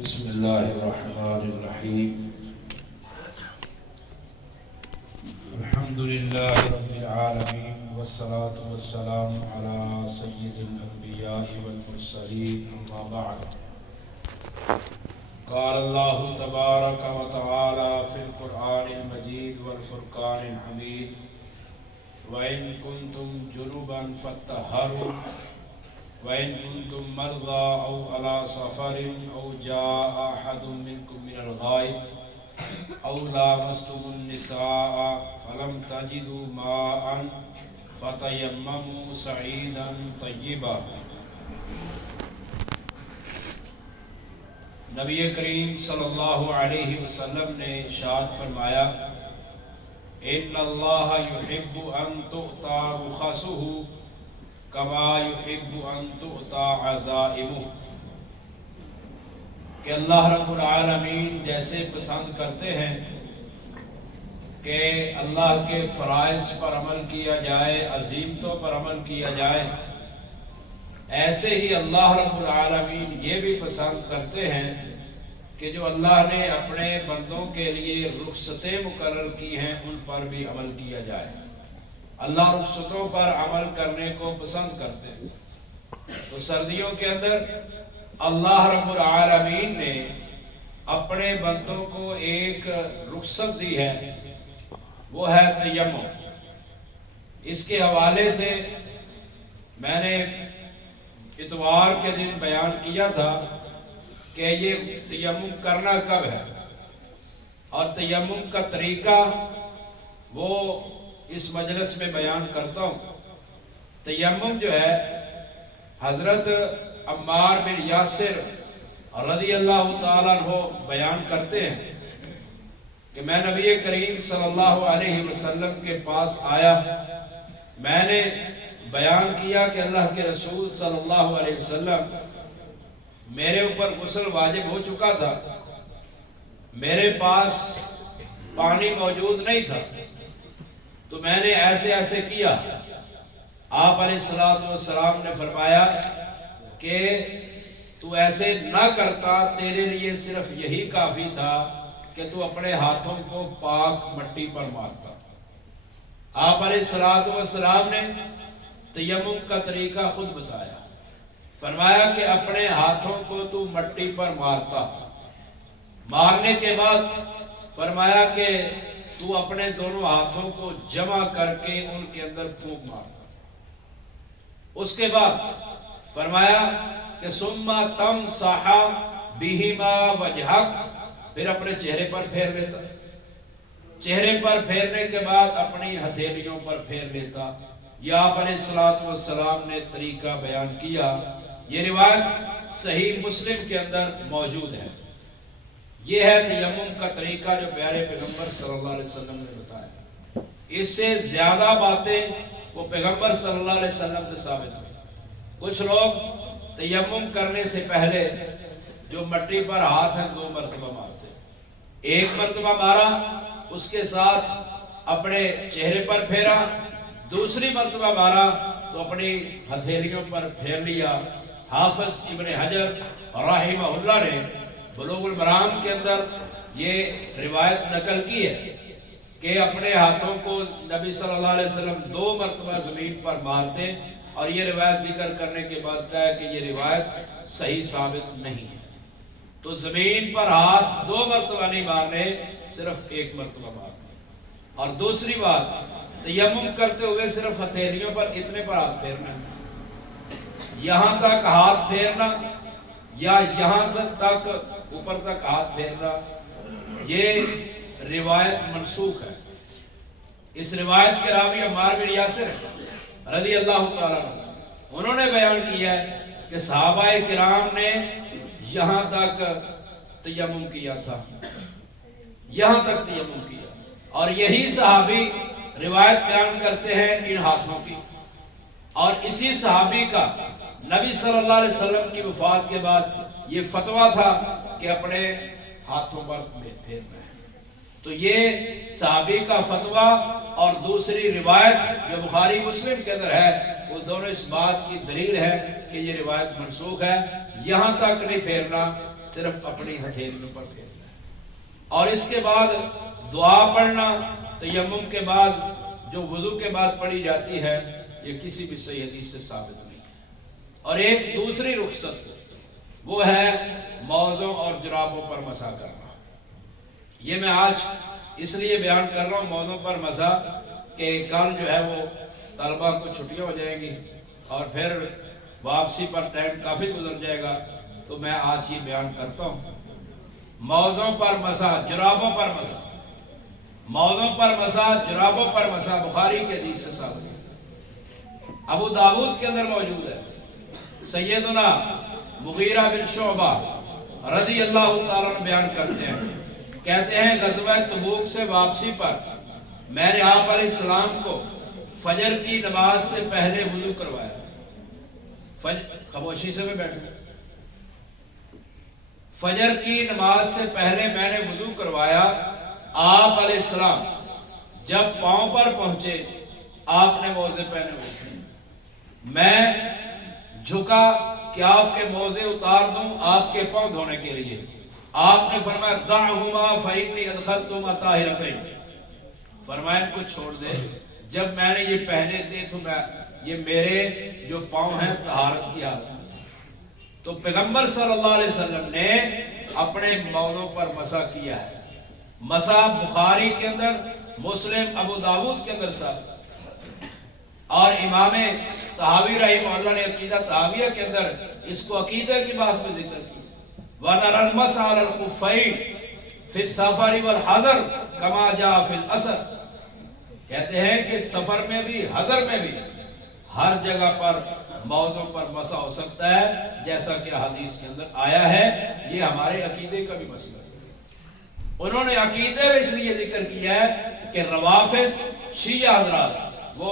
بسم اللہ الرحمن الرحیم الحمدللہ رب العالمین والصلاة والسلام علی سید الانبیاء والمرسلین اما بعد قال اللہ تبارک و تعالی فی القرآن المجید والفرقان الحمید وَإِن كُنتُمْ جُنُبًا فَاطَّهَّرُوا وَإِن كُنتُم مَّرْضَىٰ أَوْ عَلَىٰ سَفَرٍ أَوْ جَاءَ أَحَدٌ مِّنكُم مِّنَ الْغَائِطِ أَوْ لَامَسْتُمُ النِّسَاءَ فَلَمْ تَجِدُوا مَاءً فَتَيَمَّمُوا صَعِيدًا طَيِّبًا۔ نبی کریم صلی اللہ علیہ وسلم نے ارشاد فرمایا ان اللہ یحب ان تؤتى رخصه کما یحب ان تؤتى عزائمه، کہ اللہ رب العالمین جیسے پسند کرتے ہیں کہ اللہ کے فرائض پر عمل کیا جائے، عزیمتوں پر عمل کیا جائے، ایسے ہی اللہ رب العالمین یہ بھی پسند کرتے ہیں کہ جو اللہ نے اپنے بندوں کے لیے رخصتیں مقرر کی ہیں ان پر بھی عمل کیا جائے۔ اللہ رخصتوں پر عمل کرنے کو پسند کرتے ہیں۔ تو سردیوں کے اندر اللہ رب العالمین نے اپنے بندوں کو ایک رخصت دی ہے، وہ ہے تیمم۔ اس کے حوالے سے میں نے اتوار کے دن بیان کیا تھا کہ یہ تیمم کرنا کب ہے، اور تیمم کا طریقہ وہ اس مجلس میں بیان کرتا ہوں۔ تیمم جو ہے حضرت عمار بن یاسر رضی اللہ تعالیٰ عنہ بیان کرتے ہیں کہ میں نبی کریم صلی اللہ علیہ وسلم کے پاس آیا، میں نے بیان کیا کہ اللہ کے رسول صلی اللہ علیہ وسلم میرے اوپر غسل واجب ہو چکا تھا، میرے پاس پانی موجود نہیں تھا، تو میں نے ایسے ایسے کیا۔ آپ علیہ السلام نے فرمایا کہ تو ایسے نہ کرتا، تیرے لیے صرف یہی کافی تھا کہ تو اپنے ہاتھوں کو پاک مٹی پر مارتا۔ آپ علیہ السلام نے تیمم کا طریقہ خود بتایا، فرمایا کہ اپنے ہاتھوں کو تو مٹی پر مارتا، مارنے کے بعد فرمایا کہ تو اپنے دونوں ہاتھوں کو جمع کر کے ان کے اندر پھونک مارتا۔ اس کے بعد فرمایا کہ ثم تمسح بہما وجہک، پھر اپنے چہرے پر پھیر لیتا، چہرے پر پھیرنے کے بعد اپنی ہتھیلیوں پر پھیر لیتا۔ یہ آپ علیہ السلام نے طریقہ بیان کیا۔ یہ روایت صحیح مسلم کے اندر موجود ہے۔ یہ ہے تیمم کا طریقہ جو پیارے پیغمبر صلی اللہ علیہ وسلم نے بتایا۔ اس سے زیادہ باتیں وہ پیغمبر صلی اللہ علیہ وسلم سے ثابت ہوئی۔ کچھ لوگ تیمم کرنے سے پہلے جو مٹی پر ہاتھ ہیں 2 مرتبہ مارتے، ایک مرتبہ مارا، اس کے ساتھ اپنے چہرے پر پھیرا، دوسری مرتبہ مارا تو اپنی ہتھیلیوں پر پھیر لیا۔ حافظ ابن حجر رحمہ اللہ نے بلوغ المرام کے اندر یہ روایت نقل کی ہے کہ اپنے ہاتھوں کو نبی صلی اللہ علیہ وسلم 2 مرتبہ زمین پر مارتے، اور یہ روایت ذکر کرنے کے بعد کہا ہے کہ یہ روایت صحیح ثابت نہیں ہے۔ تو زمین پر ہاتھ 2 مرتبہ نہیں مارنے، صرف 1 مرتبہ مارنے۔ اور دوسری بات، تیمم کرتے ہوئے صرف ہتھیلیوں پر اتنے پر ہاتھ پھیرنا، یہاں تک ہاتھ پھیرنا یا یہاں تک اوپر تک ہاتھ پھیرنا، یہ روایت منسوخ ہے۔ اس روایت کے راوی عمار بن یاسر رضی اللہ تعالیٰ عنہ، انہوں نے بیان کیا ہے کہ صحابہ کرام نے یہاں تک تیمم کیا تھا، یہاں تک تیمم کیا، اور یہی صحابی روایت بیان کرتے ہیں ان ہاتھوں کی۔ اور اسی صحابی کا نبی صلی اللہ علیہ وسلم کی وفات کے بعد یہ فتویٰ تھا کہ اپنے ہاتھوں پر پھیرنا ہے۔ تو یہ صحابی کا فتویٰ اور دوسری روایت جو بخاری مسلم کے اندر ہے، وہ دونوں اس بات کی دلیل ہے کہ یہ روایت منسوخ ہے۔ یہاں تک نہیں پھیرنا، صرف اپنی ہتھیلیوں پر پھیرنا ہے۔ اور اس کے بعد دعا پڑھنا تیمم کے بعد جو وضو کے بعد پڑھی جاتی ہے، یہ کسی بھی صحیح حدیث سے ثابت نہیں ہے۔ اور ایک دوسری رخصت وہ ہے موزوں اور جرابوں پر مسح کرنا۔ یہ میں آج اس لیے بیان کر رہا ہوں موزوں پر مسح کہ کل جو ہے وہ طلبہ کو چھٹیاں ہو جائیں گی اور پھر واپسی پر ٹائم کافی گزر جائے گا، تو میں آج یہ بیان کرتا ہوں موزوں پر مسح، جرابوں پر مسح۔ موزوں پر مسح، جرابوں پر مسح بخاری کے حدیث سے ثابت ہے، ابو داؤد کے اندر موجود ہے۔ سیدنا مغیرہ بن شعبہ رضی اللہ تعالیٰ عنہ بیان کرتے ہیں، کہتے ہیں غزوہ تبوک سے واپسی پر میں نے آپ علیہ السلام کو فجر کی نماز سے پہلے وضو کروایا۔ خاموشی سے میں بیٹھوں۔ فجر کی نماز سے پہلے میں نے وضو کروایا۔ آپ علیہ السلام جب پاؤں پر پہنچے آپ نے موزے پہنے ہوئے تھے۔ میں جھکا کہ آپ کے موزے اتار دوں آپ کے پاؤں دھونے کے لیے۔ آپ نے فرمایا دعہما فإنی ادخلتہما طاہرتین، فرمایا ان کو چھوڑ دے، جب میں نے یہ پہنے تھے تو یہ میرے جو پاؤں ہیں طہارت کی حالت میں۔ تو پیغمبر صلی اللہ علیہ وسلم نے اپنے موزوں پر مسح کیا ہے۔ مسح بخاری کے اندر، مسلم، ابو داؤد کے اندر صاحب، اور امام طحاوی رحمہ اللہ نے عقیدہ طحاویہ کے اندر اس کو عقیدہ کی بات میں ذکر کی۔ وَنَرَى الْمَسْحَ عَلَى الْخُفَّيْنِ فِي السَّفَرِ وَالْحَضَرِ كَمَا جَاءَ فِي الْأَثَرِ، کہتے ہیں کہ سفر میں بھی حضر میں بھی ہر جگہ پر موزوں پر مسح ہو سکتا ہے جیسا کہ حدیث کے اندر آیا ہے۔ یہ ہمارے عقیدے کا بھی مسئلہ ہے۔ انہوں نے عقیدے میں اس لیے ذکر کیا ہے کہ روافض، شیعہ حضرات